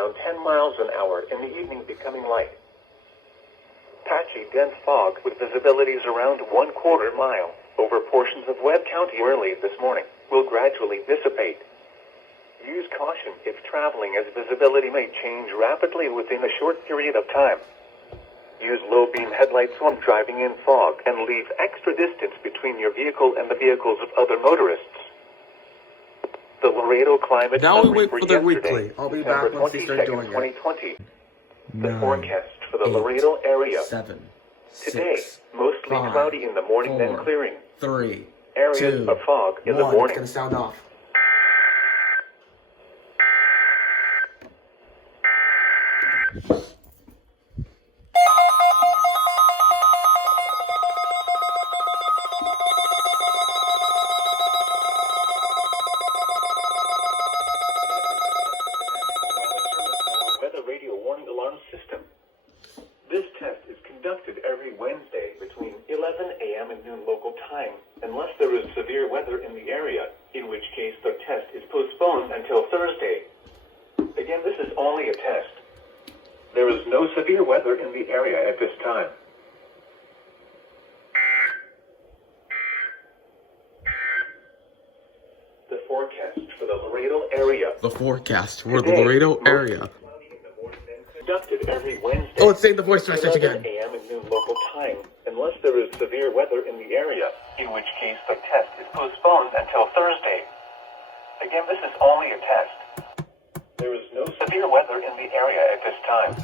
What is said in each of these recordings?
around 10 miles an hour, in the evening becoming light. Patchy, dense fog with visibilities around 1/4 mile over portions of Webb County early this morning will gradually dissipate. Use caution if traveling, as visibility may change rapidly within a short period of time. Use low beam headlights when driving in fog and leave extra distance between your vehicle and the vehicles of other motorists. The Laredo climate Now we summary wait for the yesterday, weekly. I'll be December back once they start 22nd, doing it. 2020. The 9, forecast for the 8, Laredo area. 7, Today, 6, mostly 5, cloudy in the morning, 4, then clearing. 3, Areas 2, of fog in the 1. morning. It's gonna sound off. Weather radio warning alarm system. This test is conducted every Wednesday between 11 a.m. and noon local time, unless there is severe weather in the area, in which case the test is postponed until Thursday. Again, this is only a test. There is no severe weather in the area at this time. The forecast for the Laredo area. The forecast for the Today, Laredo mostly area. cloudy in the morning, then conducted every Wednesday. Oh, it's saying the voice message 11 again. a.m. and noon local time, unless there is severe weather in the area, in which case the test is postponed until Thursday. Again, this is only a test. There is no severe weather in the area at this time.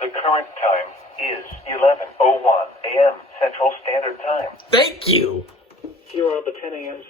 The current time is 11:01 a.m. Central Standard Time. Thank you. Here are the 10 a.m.